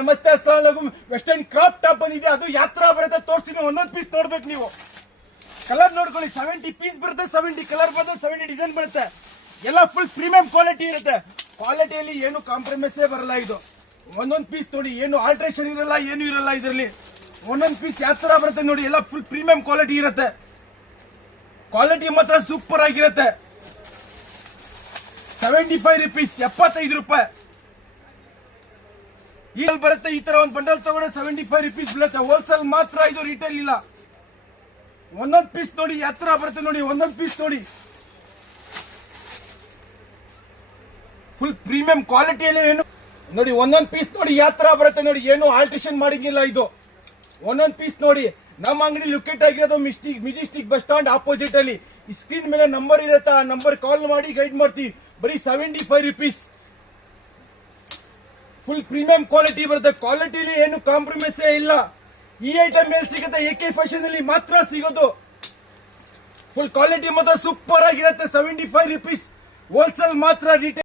ನಮಸ್ತೆ ಅಸ್ಸಲಾಮು western crop top ಬಂದಿದೆ. ಅದು ಯಾತ್ರಾ ಬರುತ್ತೆ, ತೋರಿಸ್ತೀನಿ. ಒಂದೊಂದು ಪೀಸ್ ನೋಡ್ಬೇಕು ನೀವು. ಕಲರ್ ನೋಡ್ಕೊಳ್ಳಿ. 70 ಪೀಸ್ ಬರುತ್ತೆ, 70 ಕಲರ್ ಬರುತ್ತೆ, 70 ಡಿಸೈನ್ ಬರುತ್ತೆ. ಎಲ್ಲ ಫುಲ್ ಪ್ರೀಮಿಯಂ ಕ್ವಾಲಿಟಿ ಇರುತ್ತೆ. ಕ್ವಾಲಿಟಿಯಲ್ಲಿ ಏನು ಕಾಂಪ್ರಮೈಸೇ ಬರಲ್ಲ. ಇದು ಒಂದೊಂದು ಪೀಸ್ ನೋಡಿ, ಏನು ಆಲ್ಟ್ರೇಷನ್ ಇರಲ್ಲ, ಏನು ಇರಲ್ಲ ಇದರಲ್ಲಿ. ಒಂದೊಂದು ಪೀಸ್ ಯಾತ್ರಾ ಬರುತ್ತೆ ನೋಡಿ, ಎಲ್ಲ ಫುಲ್ ಪ್ರೀಮಿಯಂ ಕ್ವಾಲಿಟಿ ಇರುತ್ತೆ. ಕ್ವಾಲಿಟಿ ಮಾತ್ರ ಸೂಪರ್ ಆಗಿರುತ್ತೆ. 75 ರೂಪೀಸ್, 75 ರೂಪಾಯಿ ಈಗ ಬರುತ್ತೆ. ಈ ತರ ಒಂದು ಬಂಡಲ್ ತಗೊಂಡ್ರೆ 75 ರೂಪೀಸ್ ಬೀಳುತ್ತೆ. ಹೋಲ್ಸೇಲ್ ಮಾತ್ರ, ಇದು ರಿಟೇಲ್ ಇಲ್ಲ. ಒಂದೊಂದು ಪೀಸ್ ನೋಡಿ, ಯಾತ್ರಾ ಬರುತ್ತೆ ನೋಡಿ. ಒಂದೊಂದು ಪೀಸ್ ನೋಡಿ, ಫುಲ್ ಪ್ರೀಮಿಯಂ ಕ್ವಾಲಿಟಿಯಲ್ಲಿ. ಏನು ನೋಡಿ, ಒಂದೊಂದು ಪೀಸ್ ನೋಡಿ, ಯಾತ್ರಾ ಬರುತ್ತೆ ನೋಡಿ. ಏನು ಆಲ್ಟ್ರೇಷನ್ ಮಾಡಿಗಿಲ್ಲ ಇದು. ಒಂದೊಂದು ಪೀಸ್ ನೋಡಿ. ನಮ್ಮ ಅಂಗಡಿ ಲೊಕೇಟ್ ಆಗಿರೋದು ಮೆಜೆಸ್ಟಿಕ್ ಬಸ್ ಸ್ಟಾಂಡ್ ಆಪೋಸಿಟ್ ಅಲ್ಲಿ. ಈ ಸ್ಕ್ರೀನ್ ಮೇಲೆ ನಂಬರ್ ಇರುತ್ತೆ, ಆ ನಂಬರ್ ಕಾಲ್ ಮಾಡಿ ಗೈಡ್ ಮಾಡ್ತೀವಿ. ಬರೀ 75 ರೂಪೀಸ್. ಫುಲ್ ಪ್ರೀಮಿಯಂ ಕ್ವಾಲಿಟಿ ಬರುತ್ತೆ. ಕ್ವಾಲಿಟಿಲಿ ಏನು ಕಾಂಪ್ರಮೈಸ್ ಇಲ್ಲ. ಈ ಐಟಮ್ ಎಲ್ಲಿ ಸಿಗುತ್ತೆ? AK ಫ್ಯಾಷನ್ ಅಲ್ಲಿ ಮಾತ್ರ ಸಿಗೋದು. ಫುಲ್ ಕ್ವಾಲಿಟಿ ಮಾತ್ರ ಸೂಪರ್ ಆಗಿರುತ್ತೆ. 75 ರೂಪೀಸ್ ಹೋಲ್ಸೇಲ್ ಮಾತ್ರ, ರಿಟೇಲ್